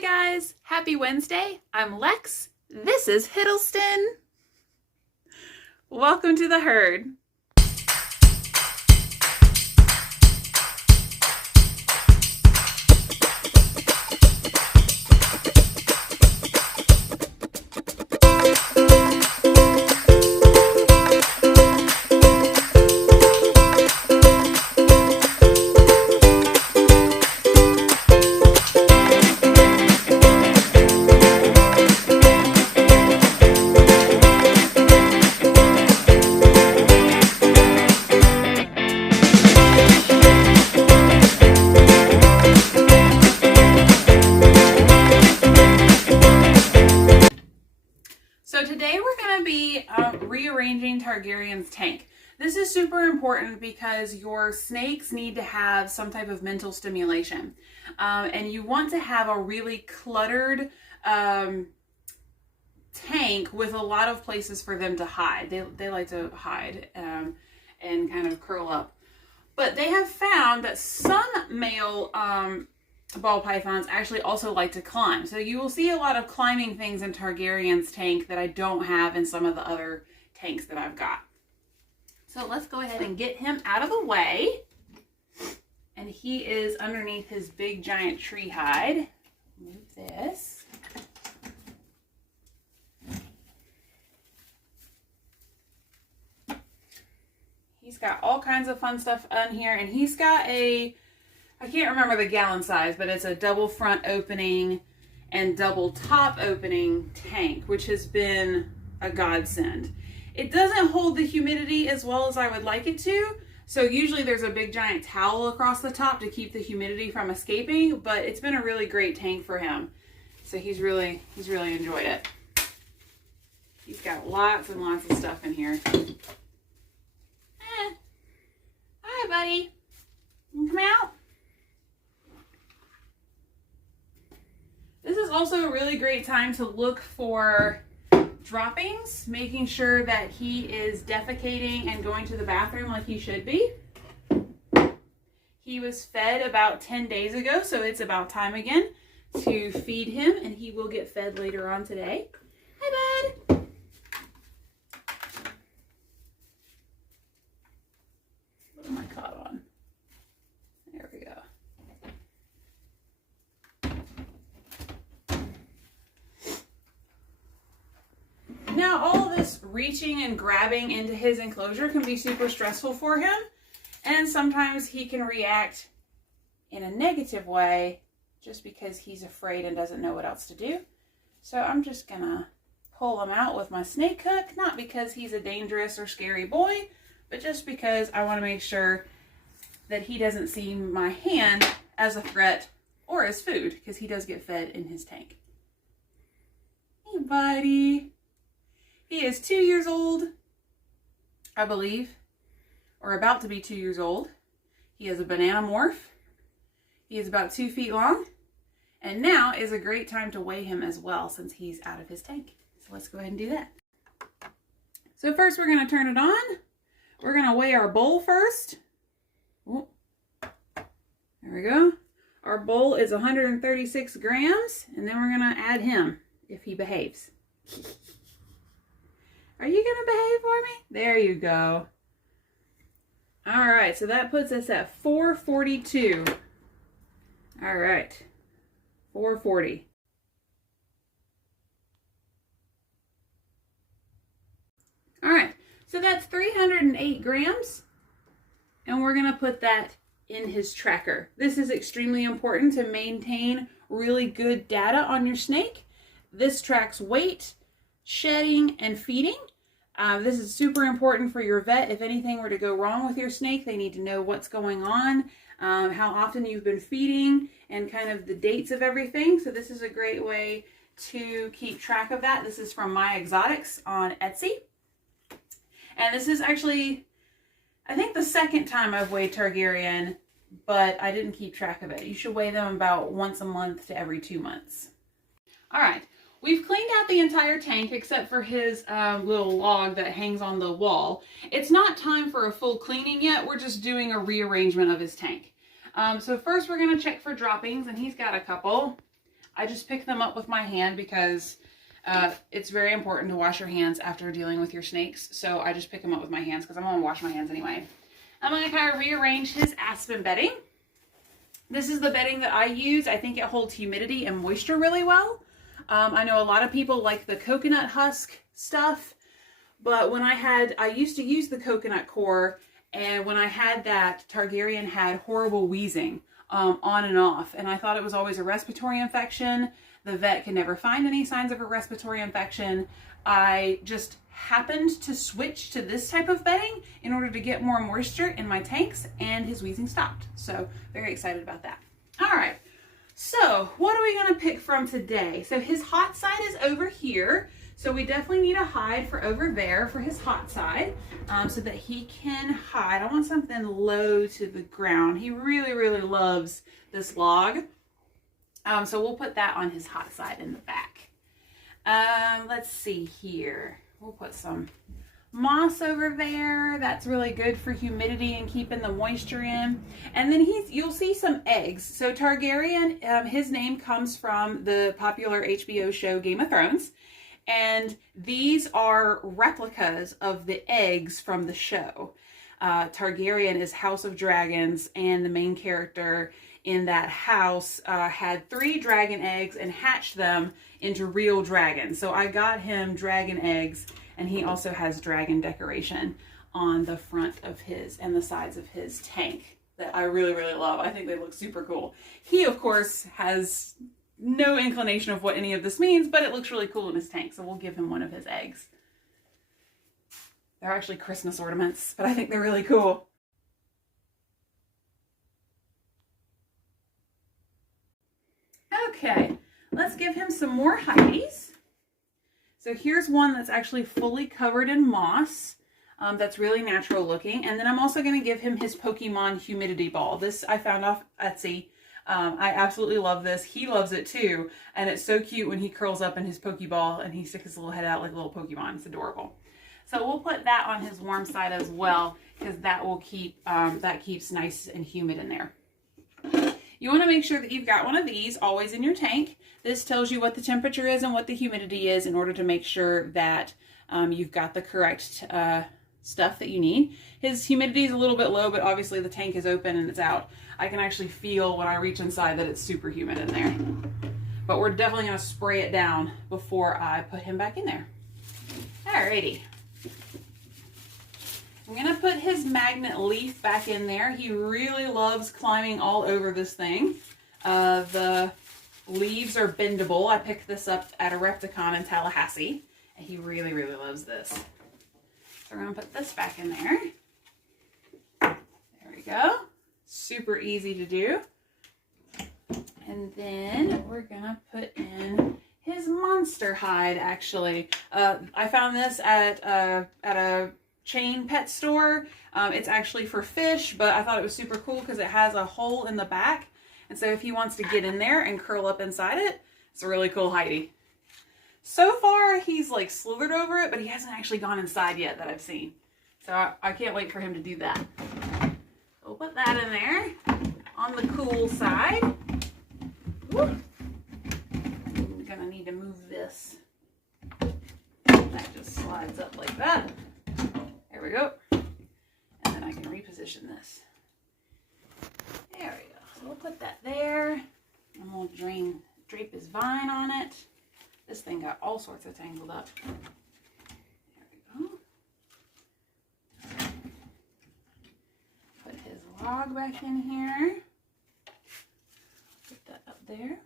Hi guys, happy Wednesday. I'm Lex. This is Hiddleston. Welcome to the herd. So today we're going to be rearranging Targaryen's tank. This is super important because your snakes need to have some type of mental stimulation. And you want to have a really cluttered tank with a lot of places for them to hide. They like to hide and kind of curl up. But they have found that some male ball pythons actually also like to climb. So you will see a lot of climbing things in Targaryen's tank that I don't have in some of the other tanks that I've got. So let's go ahead and get him out of the way. And he is underneath his big giant tree hide. Move this. He's got all kinds of fun stuff on here, and he's got I can't remember the gallon size, but it's a double front opening and double top opening tank, which has been a godsend. It doesn't hold the humidity as well as I would like it to, so usually there's a big giant towel across the top to keep the humidity from escaping, but it's been a really great tank for him. So he's really enjoyed it. He's got lots and lots of stuff in here. Hi, buddy. You can come out. This is also a really great time to look for droppings, making sure that he is defecating and going to the bathroom like he should be. He was fed about 10 days ago, so it's about time again to feed him, and he will get fed later on today. Hi, bud. What am I caught on? There we go. Now, all of this reaching and grabbing into his enclosure can be super stressful for him, and sometimes he can react in a negative way just because he's afraid and doesn't know what else to do. So I'm just gonna pull him out with my snake hook, not because he's a dangerous or scary boy, but just because I want to make sure that he doesn't see my hand as a threat or as food, because he does get fed in his tank. Hey, buddy. He is 2 years old, I believe, or about to be 2 years old. He is a banana morph. He is about 2 feet long, and now is a great time to weigh him as well since he's out of his tank. So let's go ahead and do that. So first we're going to turn it on. We're going to weigh our bowl first. Oh, there we go. Our bowl is 136 grams, and then we're going to add him if he behaves. Are you going to behave for me? There you go. All right, so that puts us at 442. All right, 440. All right, so that's 308 grams, and we're going to put that in his tracker. This is extremely important to maintain really good data on your snake. This tracks weight, shedding, and feeding. This is super important for your vet. If anything were to go wrong with your snake, they need to know what's going on, how often you've been feeding, and kind of the dates of everything. So this is a great way to keep track of that. This is from My Exotics on Etsy. And this is actually, I think, the second time I've weighed Targaryen, but I didn't keep track of it. You should weigh them about once a month to every 2 months. All right. We've cleaned out the entire tank except for his little log that hangs on the wall. It's not time for a full cleaning yet. We're just doing a rearrangement of his tank. So first we're going to check for droppings, and he's got a couple. I just pick them up with my hand because it's very important to wash your hands after dealing with your snakes. So I just pick them up with my hands because I'm going to wash my hands anyway. I'm going to kind of rearrange his aspen bedding. This is the bedding that I use. I think it holds humidity and moisture really well. I know a lot of people like the coconut husk stuff, but when I used to use the coconut core, and when I had that, Targaryen had horrible wheezing on and off, and I thought it was always a respiratory infection. The vet could never find any signs of a respiratory infection. I just happened to switch to this type of bedding in order to get more moisture in my tanks, and his wheezing stopped. So very excited about that. All right, so what are we going to pick from today? So his hot side is over here. So we definitely need a hide for over there for his hot side so that he can hide. I want something low to the ground. He really, really loves this log. So we'll put that on his hot side in the back. Let's see here. We'll put some moss over there. That's really good for humidity and keeping the moisture in. And then you'll see some eggs. So Targaryen, his name comes from the popular HBO show Game of Thrones. And these are replicas of the eggs from the show. Targaryen is House of Dragons, and the main character in that house had 3 dragon eggs and hatched them into real dragons. So I got him dragon eggs, and he also has dragon decoration on the front of his and the sides of his tank that I really, really love. I think they look super cool. He, of course, has no inclination of what any of this means, but it looks really cool in his tank, so we'll give him one of his eggs. They're actually Christmas ornaments, but I think they're really cool. Okay, let's give him some more hideys. So here's one that's actually fully covered in moss. That's really natural looking. And then I'm also going to give him his Pokemon humidity ball. This I found off Etsy. I absolutely love this. He loves it too. And it's so cute when he curls up in his Pokeball and he sticks his little head out like a little Pokemon. It's adorable. So we'll put that on his warm side as well, because that will keep, that keeps nice and humid in there. You want to make sure that you've got one of these always in your tank. This tells you what the temperature is and what the humidity is in order to make sure that you've got the correct stuff that you need. His humidity is a little bit low, but obviously the tank is open and it's out. I can actually feel when I reach inside that it's super humid in there. But we're definitely going to spray it down before I put him back in there. Alrighty. I'm going to put his magnet leaf back in there. He really loves climbing all over this thing. The leaves are bendable. I picked this up at a Repticon in Tallahassee, and he really, really loves this. So we're going to put this back in there. There we go. Super easy to do. And then we're going to put in his monster hide, actually. I found this at a chain pet store. It's actually for fish, but I thought it was super cool because it has a hole in the back. And so if he wants to get in there and curl up inside it, it's a really cool hidey. So far, he's like slithered over it, but he hasn't actually gone inside yet that I've seen. So I can't wait for him to do that. We'll put that in there on the cool side. Woo. I'm gonna need to move this. That just slides up like that. There we go. And then I can reposition this. There we go. So we'll put that there. And we'll drape his vine on it. This thing got all sorts of tangled up. There we go. Put his log back in here. Put that up there.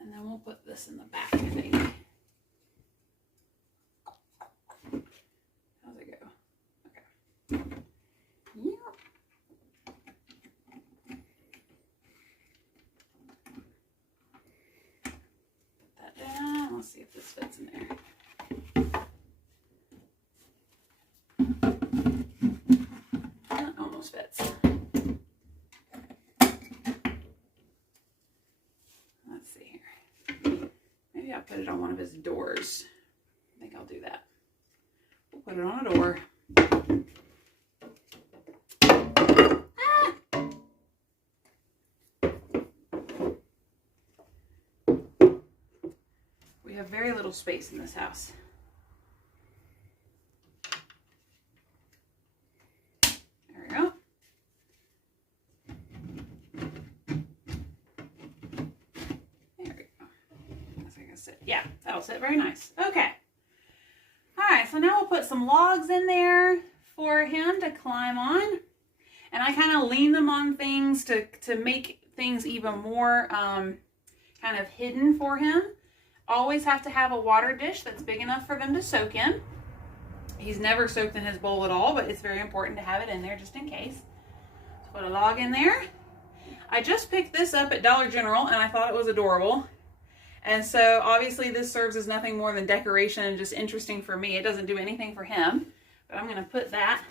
And then we'll put this in the back, I think. How's it go? Okay. Yep. Put that down. Let's see if this fits in there. That almost fits. Let's see here. Maybe I'll put it on one of his doors. I think I'll do that. We'll put it on a door. Ah! We have very little space in this house. There we go. There we go. That's gonna sit. Yeah, that'll sit very nice. Okay. All right, so now we'll put some logs in there for him to climb on. And I kind of lean them on things to make things even more kind of hidden for him. Always have to have a water dish that's big enough for them to soak in. He's never soaked in his bowl at all, but it's very important to have it in there just in case. So put a log in there. I just picked this up at Dollar General and I thought it was adorable. And so obviously this serves as nothing more than decoration and just interesting for me. It doesn't do anything for him, but I'm going to put that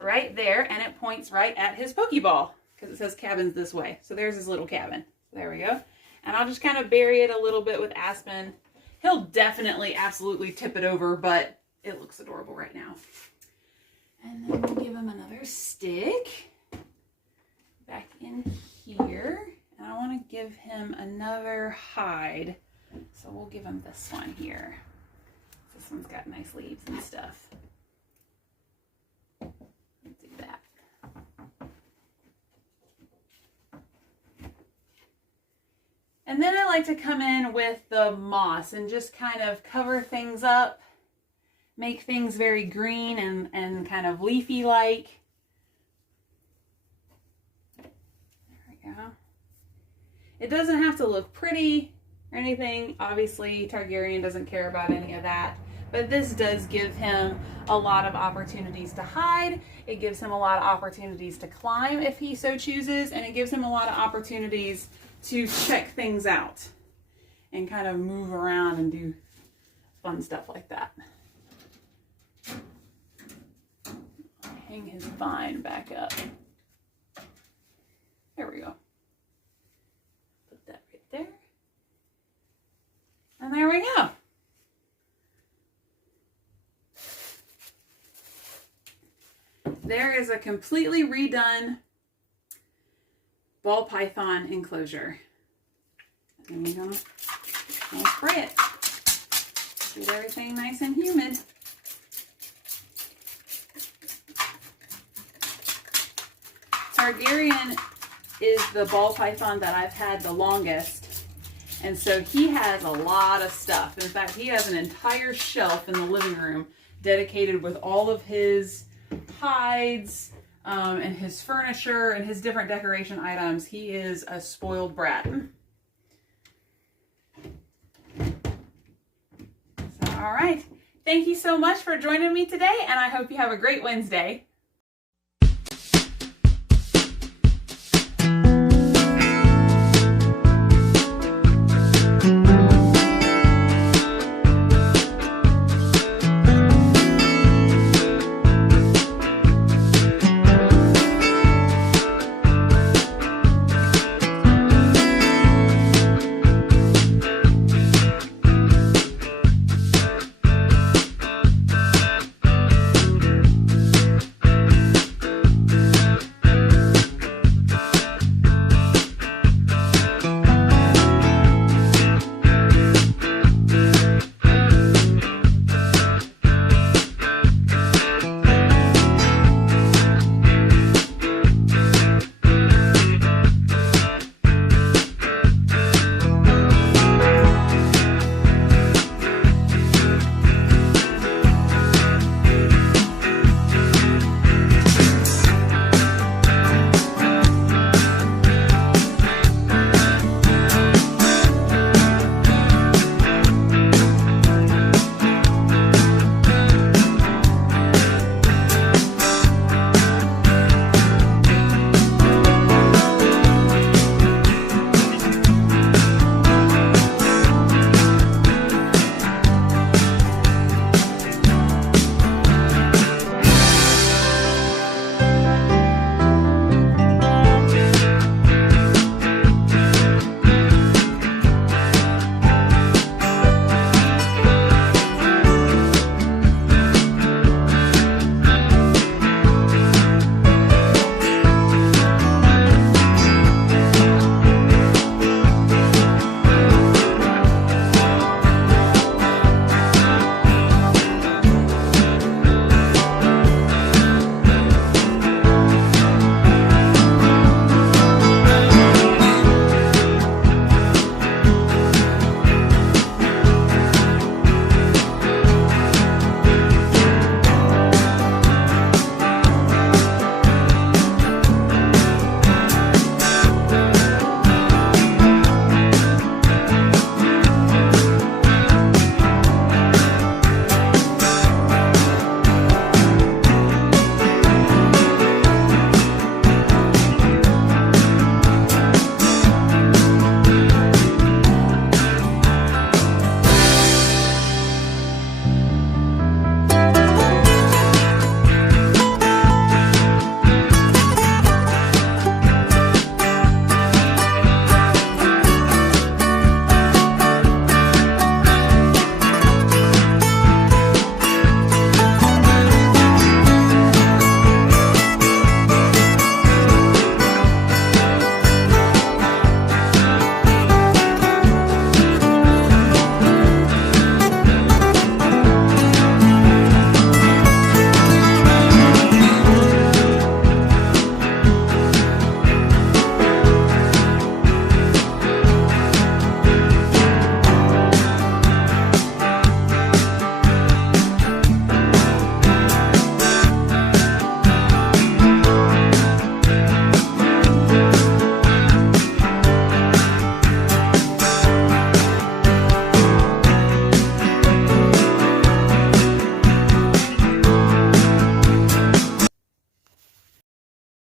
right there, and it points right at his Pokeball because it says cabins this way. So there's his little cabin. There we go. And I'll just kind of bury it a little bit with Aspen. He'll definitely absolutely tip it over, but it looks adorable right now. And then we'll give him another stick back in here. And I want to give him another hide. So we'll give him this one here. This one's got nice leaves and stuff. Do that. And then I like to come in with the moss and just kind of cover things up, make things very green and kind of leafy like. There we go. It doesn't have to look pretty or anything. Obviously, Targaryen doesn't care about any of that. But this does give him a lot of opportunities to hide. It gives him a lot of opportunities to climb if he so chooses. And it gives him a lot of opportunities to check things out and kind of move around and do fun stuff like that. Hang his vine back up. There we go. Put that right there. And there we go. There is a completely redone ball python enclosure. And then you're gonna spray it. Get everything nice and humid. Targaryen is the ball python that I've had the longest. And so he has a lot of stuff. In fact, he has an entire shelf in the living room dedicated with all of his hides and his furniture and his different decoration items. He is a spoiled brat. So, all right. Thank you so much for joining me today, and I hope you have a great Wednesday.